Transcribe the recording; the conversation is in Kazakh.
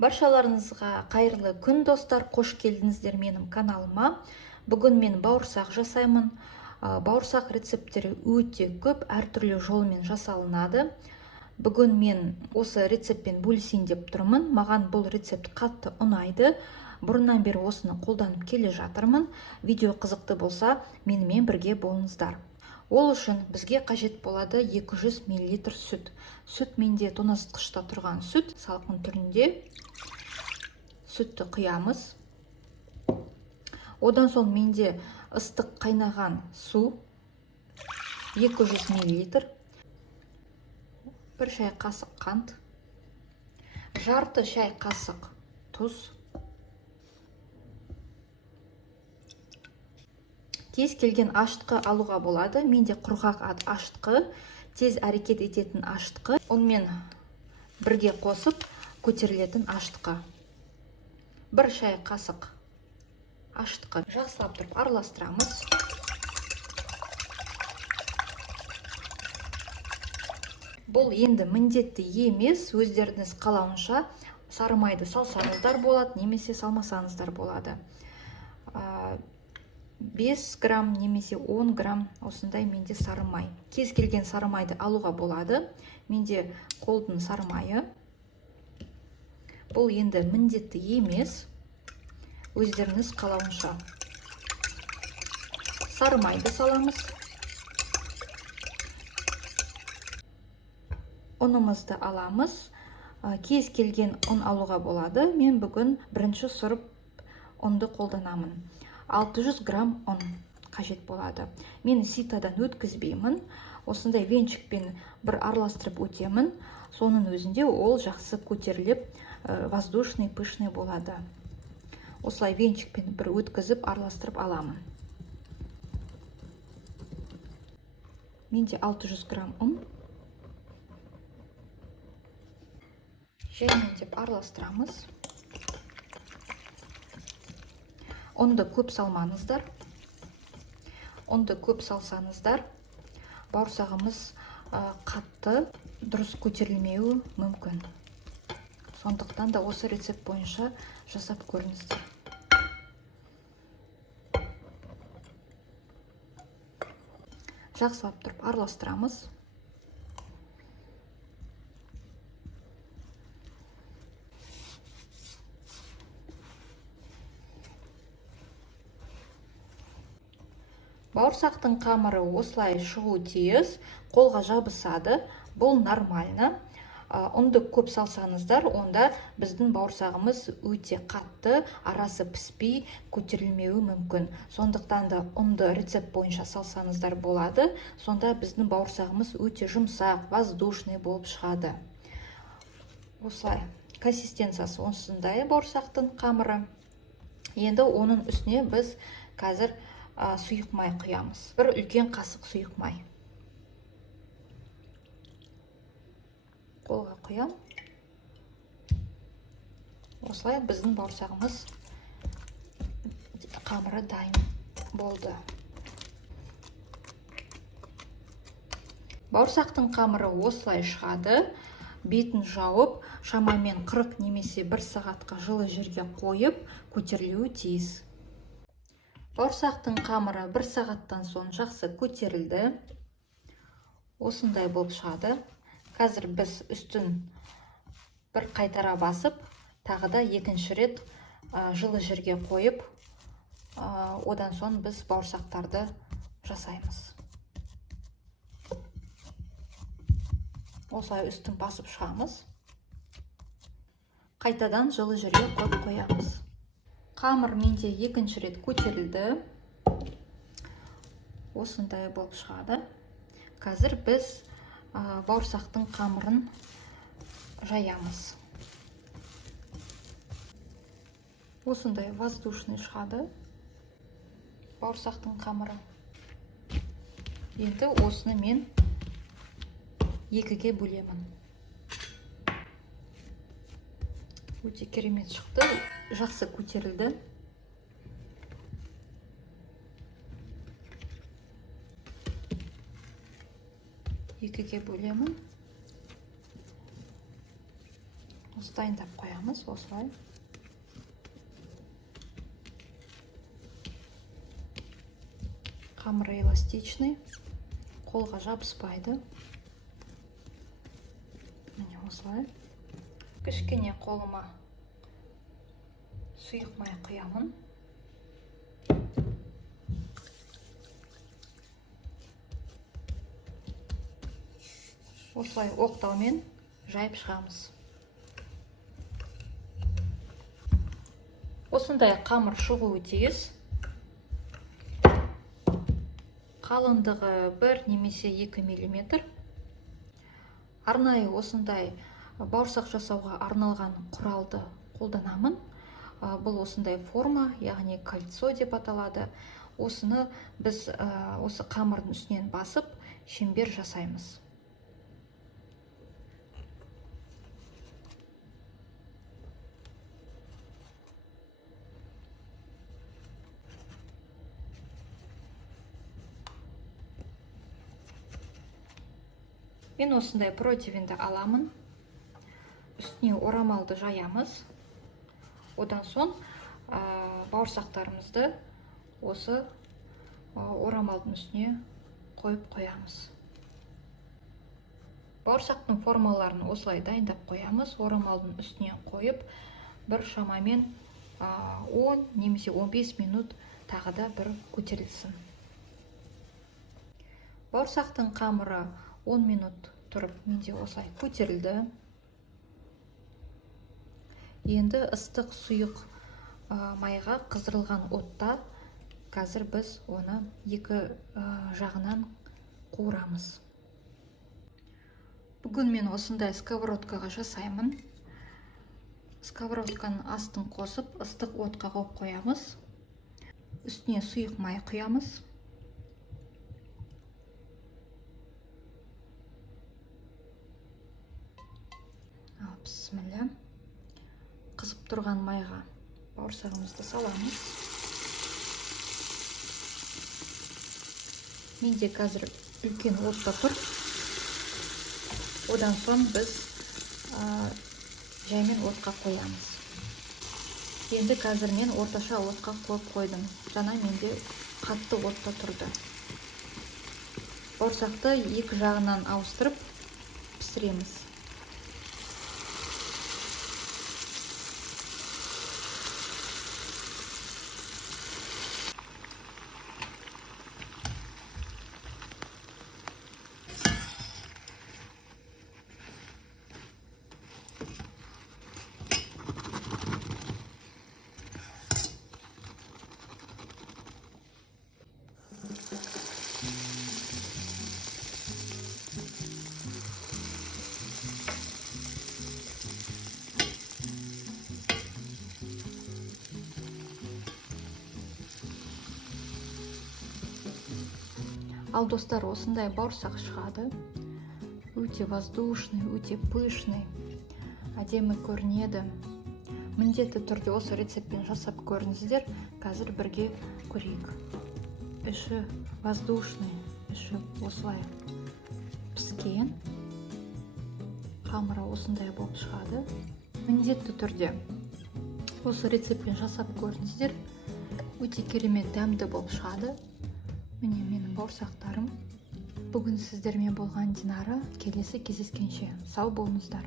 Баршаларыңызға қайырлы күн достар, қош келдіңіздер менің каналыма. Бүгін мен бауырсақ жасаймын. Бауырсақ рецепттері өте көп, әртүрлі жолмен жасалынады. Бүгін мен осы рецептпен бөлісейін деп тұрмын. Маған бұл рецепт қатты ұнайды. Бұрыннан бері осыны қолданып келе жатырмын. Видео қызықты болса, менімен бірге болыңыздар. Ол үшін бізге қажет болады 200 мл сүт. Сүт менде тоңазытқышта тұрған сүт, салқын түрінде. Сүтті құямыз. Одан соң менде ыстық қайнаған су 200 мл. 1 шай қасық қант, жарты шай қасық тұз. Кез келген ашытқы алуға болады. Менде құрғақ ашытқы, тез әрекет ететін ашытқы. Онымен бірге қосып көтерілетін ашытқы. 1 шай қасық ашытқы. Жақсылап тұрып араластырамыз. Бұл енді міндетті емес, өздеріңіз қалауынша сары майды салсаңыздар болады, немесе салмасаңыздар болады. 5 грамм немесе 10 грамм осындай менде сары май. Кез келген сары майды алуға болады. Менде қолдың сары майы. Бұл енді міндетті емес, өздеріңіз қалауынша. Сары майды саламыз. Ұнымызды аламыз. Кез келген ұн алуға болады. Мен бүгін бірінші сұрып ұнды қолданамын. 600 грамм ұн қажет болады. Мен ситадан өткізбеймін. Осындай венчикпен бір араластырып өтемін. Соның өзінде ол жақсы көтеріліп, воздушный, пышный болады. Осылай венчикпен бір өткізіп араластырып аламын. Менде 600 грамм ұн. Жаймен деп араластырамыз. Ұнды көп салмаңыздар. Ұнды көп салсаңыздар, бауырсағымыз қатты, дұрыс көтерілмеуі мүмкін. Сондықтан да осы рецепт бойынша жасап көріңіздер. Жақсылап тұрып араластырамыз. Бауырсақтың қамыры осылай шығу тиіс, қолға жабысады. Бұл нормально. Ұнды көп салсаңыздар, онда біздің бауырсағымыз өте қатты, арасы піспей, көтерілмеуі мүмкін. Сондықтан да ұнды рецепт бойынша салсаңыздар болады. Сонда біздің бауырсағымыз өте жұмсақ, воздушный болып шығады. Осылай консистенциясы осындай бауырсақтың қамыры. Енді оның үстіне біз қазір сұйық май құямыз. Бір үлкен қасық сұйық май. Қолға құям. Осылай біздің бауырсағымыз қамыры дайын болды. Бауырсақтың қамыры осылай шығады. Бетін жауып, шамамен 40 немесе 1 сағатқа жылы жерге қойып, көтерілуі тиіс. Бауырсақтың қамыры 1 сағаттан соң жақсы көтерілді. Осындай болып шығады. Қазір біз үстін бір қайтара басып, тағы да екінші рет жылы жерге қойып, одан соң біз бауырсақтарды жасаймыз. Осылай үстін басып шығамыз. Қайтадан жылы жерге қойып қоямыз. Қамыр менде екінші рет көтерілді. Осындай болып шығады. Қазір біз бауырсақтың қамырын жаямыз. Осындай воздушный шығады бауырсақтың қамыры. Енді осыны мен екіге бөлемін. Өте керемет шықты, жақсы көтерілді. Екіге бөлемін. бауырсағымызды дайындап қоямыз осылай. Қамыры эластичный, қолға жабыспайды. Міне осылай. Кішкене қолыма сұйық май құямын. Осылай оқтаумен жайып шығамыз. Осындай қамыр шығуы тиіс. Қалыңдығы 1 немесе 2 мм. Арнайы осындай бауырсақ жасауға арналған құралды қолданамын. Бұл осындай форма, яғни кольцо деп аталады. Осыны біз осы қамырдың үстінен басып, шеңбер жасаймыз. Мен осындай противенді аламын. Үстіне орамалды жаямыз. Одан соң бауырсақтарымызды осы орамалдың үстіне қойып қоямыз. Бауырсақтың формаларын осылай дайындап қоямыз. Орамалдың үстіне қойып, бір шамамен 10 немесе 15 минут тағы да бір көтерілсін. Бауырсақтың қамыры 10 минут тұрып, менде осылай көтерілді. Енді ыстық сұйық майға қыздырылған отта қазір біз оны екі жағынан қуырамыз. Бүгін мен осындай сковородкаға жасаймын. Сковородканың астын қосып, ыстық отқа қойып қоямыз. Үстіне сұйық май құямыз. Бісміллә. Қызып тұрған майға бауырсағымызды саламыз. Менде қазір үлкен отта тұр. Одан соң біз жаймен отқа қоямыз. Енді қазір мен орташа отқа қойып қойдым. Жаңа менде қатты отта тұрды. Бауырсақты екі жағынан ауыстырып пісіреміз. Ал достар, осындай бауырсақ шығады. Өте воздушный, өте пышный, әдемі көрінеді. Міндетті түрде осы рецептпен жасап көріңіздер. Қазір бірге көрейік. Іші воздушный, іші осылай піскен. Қамыры осындай болып шығады. Міндетті түрде осы рецептпен жасап көріңіздер. Өте керемет дәмді болып шығады. Міне менің бауырсақтарым. Бүгін сіздермен болған Динара. Келесі кездескенше сау болыңыздар.